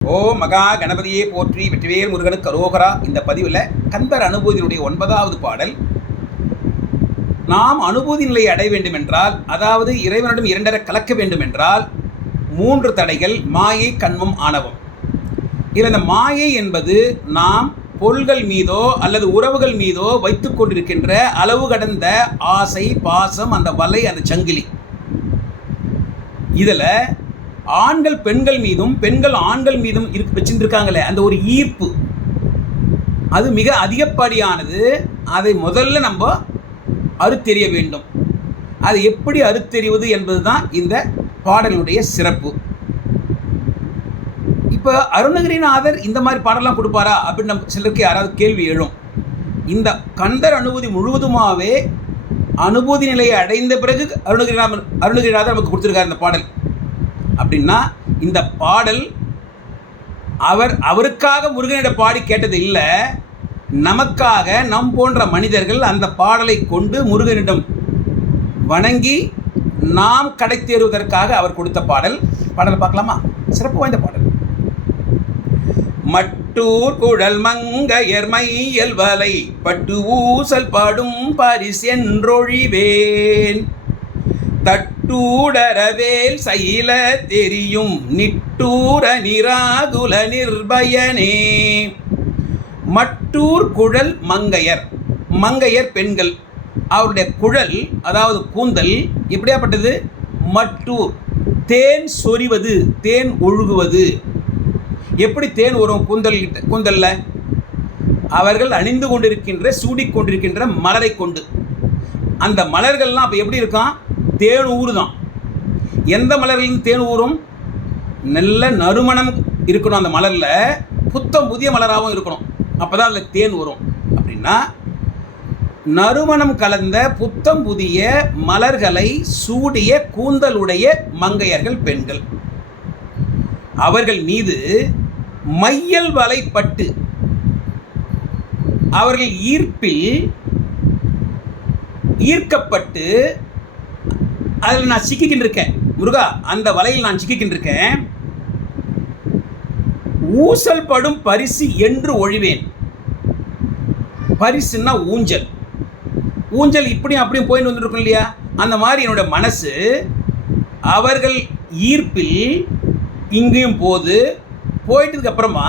ஓ மகா கணபதியே போற்றி வெற்றிவேல் முருகனுக்கு அரோகரா. இந்த பதிவில் கந்தர் அனுபூதியினுடைய 9வது பாடல். நாம் அனுபூதி நிலையை அடைய வேண்டும் என்றால், அதாவது இறைவனிடம் இரண்டரை கலக்க வேண்டும் என்றால் 3 தடைகள்: மாயை, கண்மம், ஆணவம். இதில் இந்த மாயை என்பது நாம் பொருள்கள் மீதோ அல்லது உறவுகள் மீதோ வைத்து கொண்டிருக்கின்ற அளவு கடந்த ஆசை, பாசம், அந்த வலை, அந்த சங்கிலி. இதில் ஆண்கள் பெண்கள் மீதும் பெண்கள் ஆண்கள் மீதும் வச்சுருக்காங்களே அந்த ஒரு ஈர்ப்பு, அது மிக அதிகப்படியானது. அதை முதல்ல நம்ம அறுத்தெறிய வேண்டும். அதை எப்படி அறுத்தெறிவது என்பது தான் இந்த பாடலுடைய சிறப்பு. இப்போ அருணகிரிநாதர் இந்த மாதிரி பாடலாம் கொடுப்பாரா அப்படின்னு நம்ம சிலருக்கு யாராவது கேள்வி எழும். இந்த கந்தர் அனுபூதி முழுவதுமாகவே அனுபூதி நிலையை அடைந்த பிறகு அருணகிரிநாதர் நமக்கு கொடுத்துருக்கார் இந்த பாடல். அப்படின்னா இந்த பாடல் அவருக்காக முருகனிடம் பாடி கேட்டது இல்லை, நமக்காக, நம் போன்ற மனிதர்கள் அந்த பாடலை கொண்டு முருகனிடம் வணங்கி நாம் கடை தேறுவதற்காக அவர் கொடுத்த பாடல். பாடலை பார்க்கலாமா? சிறப்பு வாய்ந்த பாடல். மட்டூர் குழல் மங்கையர் மையல் வலை பட்டு ஊசல் பாடும் பரிசென்றொழிவேன் தட்டூடரவேல் சைல தெரியும் நிட்டூர நிராகுல நிர்பயனே. மட்டூர் குழல் மங்கையர், மங்கையர் பெண்கள். அவருடைய குழல், அதாவது கூந்தல் எப்படியாப்பட்டது? மட்டூர், தேன் சொரிவது, தேன் ஒழுகுவது. எப்படி தேன் வரும் கூந்தல்ல? அவர்கள் அணிந்து கொண்டிருக்கின்ற, சூடிக்கொண்டிருக்கின்ற மலரை கொண்டு. அந்த மலர்கள்லாம் அப்போ எப்படி இருக்கான்? தேன் ஊறு தான். எந்த மலர்லேருந்து தேன் ஊறும்? நல்ல நறுமணம் இருக்கணும் அந்த மலரில், புத்தம் புதிய மலராகவும் இருக்கணும், அப்போ தான் அதில் தேன் வரும். அப்படின்னா நறுமணம் கலந்த புத்தம் புதிய மலர்களை சூடிய கூந்தலுடைய மங்கையர்கள் பெண்கள். அவர்கள் மீது மையல் வலைப்பட்டு அவர்கள் ஈர்ப்பில் ஈர்க்கப்பட்டு அதில் நான் சிக்கிக்கின்றிருக்கேன். முருகா, அந்த வலையில் நான் சிக்கிக்கின்றிருக்கேன். ஊசல் படும் பரிசு என்று ஒழிவேன். பரிசுன்னா ஊஞ்சல். ஊஞ்சல் இப்படியும் அப்படியும் போயின்னு வந்துருக்கும் இல்லையா? அந்த மாதிரி என்னோட மனசு அவர்கள் ஈர்ப்பில் இங்கேயும் போயிட்டதுக்கு அப்புறமா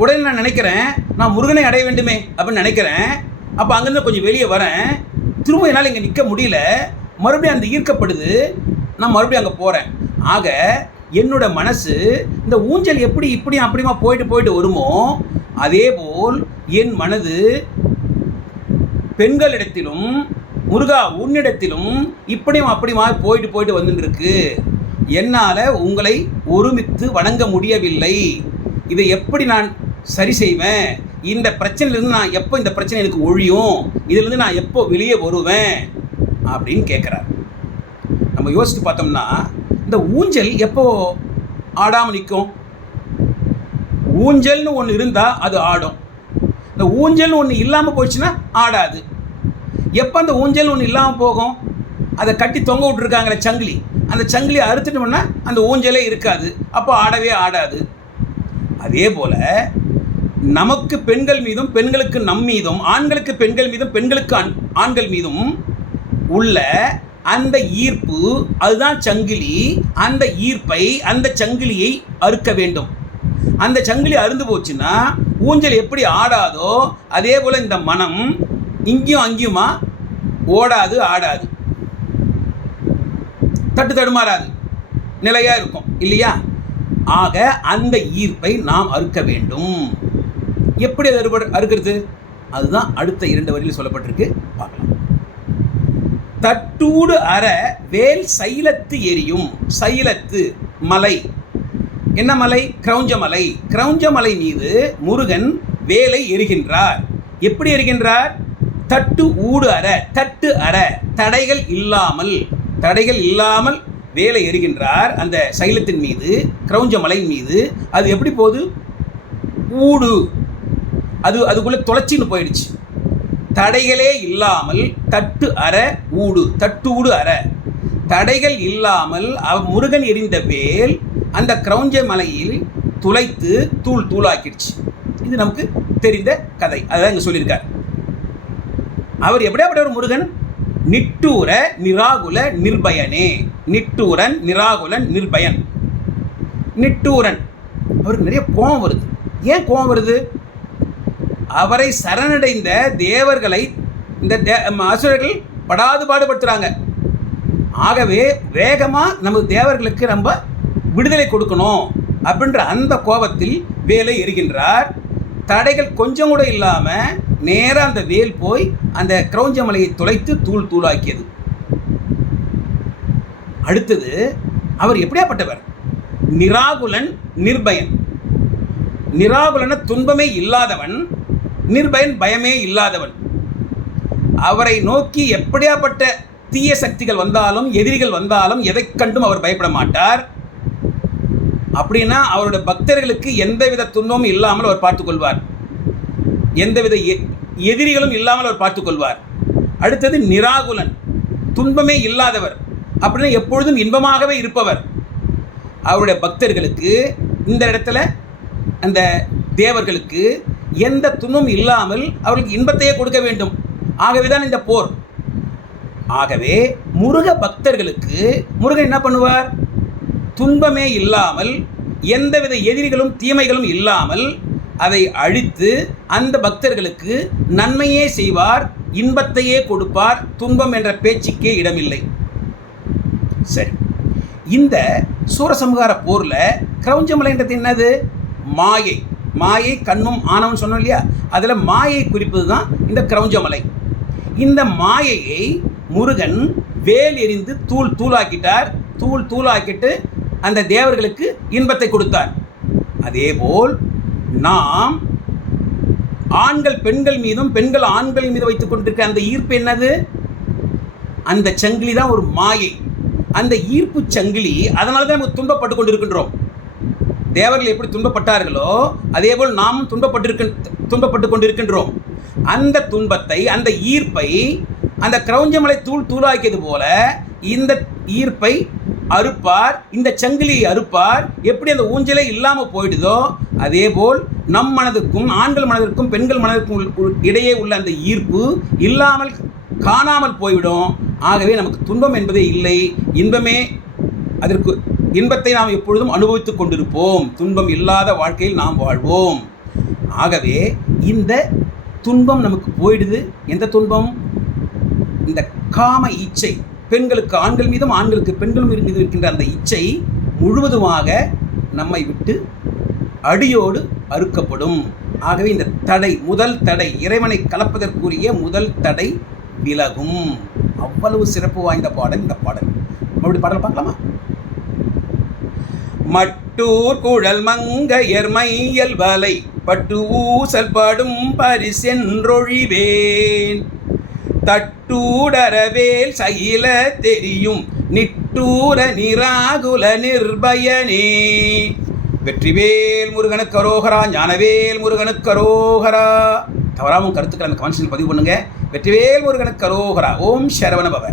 உடனே நான் நினைக்கிறேன், நான் முருகனை அடைய வேண்டுமே அப்படின்னு நினைக்கிறேன். அப்போ அங்கேருந்து கொஞ்சம் வெளியே வரேன். திரும்ப என்னால் இங்கே நிற்க முடியல. மறுபடியும் அந்த ஈர்க்கப்படுது. நான் மறுபடியும் அங்கே போகிறேன். ஆக என்னோட மனசு இந்த ஊஞ்சல் எப்படி இப்படியும் அப்படியுமா போயிட்டு வருமோ, அதே போல் என் மனது பெண்களிடத்திலும் முருகா உன்னிடத்திலும் இப்படியும் அப்படியுமா போயிட்டு வந்துருக்கு. என்னால் உங்களை ஒருமித்து வணங்க முடியவில்லை. இதை எப்படி நான் சரி செய்வேன்? இந்த பிரச்சனையிலேருந்து நான் எப்போ, இந்த பிரச்சனை எனக்கு ஒழியும், இதிலேருந்து நான் எப்போ வெளியே வருவேன் அப்படின்னு கேட்குறார். நம்ம யோசித்து பார்த்தோம்னா இந்த ஊஞ்சல் எப்போ ஆடாமல் நிற்கும்? ஊஞ்சல்னு ஒன்று இருந்தால் அது ஆடும். இந்த ஊஞ்சல்னு ஒன்று இல்லாமல் போச்சுன்னா ஆடாது. எப்போ அந்த ஊஞ்சல் ஒன்று இல்லாமல் போகும்? அதை கட்டி தொங்க விட்டுருக்காங்கிற சங்கிலி, அந்த சங்கிலியை அறுத்துட்டோம்னா அந்த ஊஞ்சலே இருக்காது. அப்போ ஆடவே ஆடாது. அதே போல் நமக்கு பெண்கள் மீதும் பெண்களுக்கு நம் மீதும், ஆண்களுக்கு பெண்கள் மீதும் பெண்களுக்கு ஆண்கள் மீதும் உள்ள அந்த ஈர்ப்பு, அதுதான் சங்கிலி. அந்த ஈர்ப்பை, அந்த சங்கிலியை அறுக்க வேண்டும். அந்த சங்கிலி அருந்து போச்சுன்னா ஊஞ்சல் எப்படி ஆடாதோ அதே போல் இந்த மனம் இங்கேயும் அங்கேயுமா ஓடாது, ஆடாது, தடுமாறாது, நிலையாக இருக்கும் இல்லையா? ஆக அந்த ஈர்ப்பை நாம் அறுக்க வேண்டும். எப்படி அது அறுக்கிறது? அதுதான் அடுத்த 2 வரியில் சொல்லப்பட்டிருக்கு. பார்க்கலாம். தட்டூடு அற வேல் சைலத்து எரியும். சைலத்து மலை. என்ன மலை? கிரௌஞ்ச மலை. கிரௌஞ்ச மலை மீது முருகன் வேலை எரிகின்றார். எப்படி எரிகின்றார்? தட்டு ஊடு அற, தட்டு அற, தடைகள் இல்லாமல் வேலை எரிகின்றார் அந்த சைலத்தின் மீது, கிரௌஞ்ச மலையின் மீது. அது எப்படி போகுது? ஊடு, அதுக்குள்ளே தொலைச்சின்னு போயிடுச்சு. தடைகளே இல்லாமல் தட்டு அற ஊடு, தட்டூடு அற, தடைகள் இல்லாமல் முருகன் எரிந்த வேல் அந்த கிரௌஞ்ச மலையில் துளைத்து தூள் தூளாக்கிடுச்சு. இது நமக்கு தெரிந்த கதை. அதான் இங்கே சொல்லியிருக்கார். அவர் எப்படியாப்பட்டவர் முருகன்? நிட்டூர நிராகுல நிர்பயனே. நிட்டூரன் நிராகுலன் நிர்பயன். நிட்டூரன், அவருக்கு நிறைய கோபம் வருது. ஏன் கோபம் வருது? அவரை சரணடைந்த தேவர்களை இந்த அசுரர்கள் படாது பாடுபடுத்துகிறாங்க. ஆகவே வேகமாக நமது தேவர்களுக்கு நம்ம விடுதலை கொடுக்கணும் அப்படின்ற அந்த கோபத்தில் வேலை எரிகின்றார். தடைகள் கொஞ்சம் கூட இல்லாமல் நேராக அந்த வேல் போய் அந்த கிரௌஞ்ச மலையை துளைத்து தூள் தூளாக்கியது. அடுத்தது, அவர் எப்படியாப்பட்டவர்? நிராகுலன் நிர்பயன். நிராகுலன துன்பமே இல்லாதவன், நிர்பயன் பயமே இல்லாதவன். அவரை நோக்கி எப்படியாப்பட்ட தீய சக்திகள் வந்தாலும் எதிரிகள் வந்தாலும் எதை கண்டும் அவர் பயப்பட மாட்டார். அப்படின்னா அவருடைய பக்தர்களுக்கு எந்தவித துன்பமும் இல்லாமல் அவர் பார்த்துக்கொள்வார், எந்தவித எதிரிகளும் இல்லாமல் அவர் பார்த்துக்கொள்வார். அடுத்தது நிராகுலன், துன்பமே இல்லாதவர். அப்படின்னா எப்பொழுதும் இன்பமாகவே இருப்பவர். அவருடைய பக்தர்களுக்கு இந்த இடத்துல அந்த தேவர்களுக்கு எந்த துன்பமும் இல்லாமல் அவர்களுக்கு இன்பத்தையே கொடுக்க வேண்டும். ஆகவே தான் இந்த போர். ஆகவே முருக பக்தர்களுக்கு முருகன் என்ன பண்ணுவார்? துன்பமே இல்லாமல் எந்தவித எதிரிகளும் தீமைகளும் இல்லாமல் அதை அழித்து அந்த பக்தர்களுக்கு நன்மையே செய்வார், இன்பத்தையே கொடுப்பார். துன்பம் என்ற பேச்சுக்கே இடமில்லை. சரி, இந்த சூரசம்ஹார போரில் கிரௌஞ்சமலைன்றது என்னது? மாயை. மாயை கண்ணும் ஆணவம் சொன்னோம் இல்லையா? அதில் மாயை குறிப்பது தான் இந்த கிரௌஞ்சமலை. இந்த மாயையை முருகன் வேல் எறிந்து தூள் தூளாக்கிட்டார். தூள் தூளாக்கிட்டு அந்த தேவர்களுக்கு இன்பத்தை கொடுத்தார். அதேபோல் நாம் ஆண்கள் பெண்கள் மீதும் பெண்கள் ஆண்கள் மீது வைத்துக் கொண்டிருக்க அந்த ஈர்ப்பு என்னது? அந்த சங்கிலி தான் ஒரு மாயை. அந்த ஈர்ப்பு சங்கிலி, அதனால தான் நம்ம துன்பப்பட்டு கொண்டிருக்கின்றோம். தேவர்கள் எப்படி துன்பப்பட்டார்களோ அதேபோல் நாம் துன்பப்பட்டு கொண்டிருக்கின்றோம். அந்த துன்பத்தை, அந்த ஈர்ப்பை அந்த கிரௌஞ்சமலை தூள் தூளாக்கியது போல இந்த ஈர்ப்பை அறுப்பார், இந்த சங்கிலியை அறுப்பார். எப்படி அந்த ஊஞ்சலே இல்லாமல் போயிடுதோ அதேபோல் நம் மனதுக்கும் ஆண்கள் மனதிற்கும் பெண்கள் மனதிற்கும் இடையே உள்ள அந்த ஈர்ப்பு இல்லாமல் காணாமல் போய்விடும். ஆகவே நமக்கு துன்பம் என்பதே இல்லை, இன்பமே. அதற்கு இன்பத்தை நாம் எப்பொழுதும் அனுபவித்துக் கொண்டிருப்போம். துன்பம் இல்லாத வாழ்க்கையில் நாம் வாழ்வோம். ஆகவே இந்த துன்பம் நமக்கு போயிடுது. எந்த துன்பம்? இந்த காம இச்சை. பெண்களுக்கு ஆண்கள் மீதும் ஆண்களுக்கு பெண்கள் மீது இருக்கின்ற அந்த இச்சை முழுவதுமாக நம்மை விட்டு அடியோடு அறுக்கப்படும். ஆகவே இந்த தடை, முதல் தடை, இறைவனை கலப்பதற்குரிய முதல் தடை விலகும். அவ்வளவு சிறப்பு வாய்ந்த பாடல் இந்த பாடல். மறுபடியும் பாடல் பார்க்கலாமா? மட்டூர் குழல் மங்கையர் மையல் வலை பட்டு ஊசல் படும் பரிசென்றொழிவேன் தட்டூடரவேல் சயில தெரியும் நிட்டூர நிராகுல நிர்பயனே. வெற்றிவேல் முருகனுக்கு அரோகரா, ஞானவேல் முருகனுக்கு அரோகரா. தவறாமல் கருத்துக்கள் அந்த கமெண்ட்ஸில் பதிவு பண்ணுங்க. வெற்றிவேல் முருகனுக்கு அரோகரா. ஓம் சரவண பவ.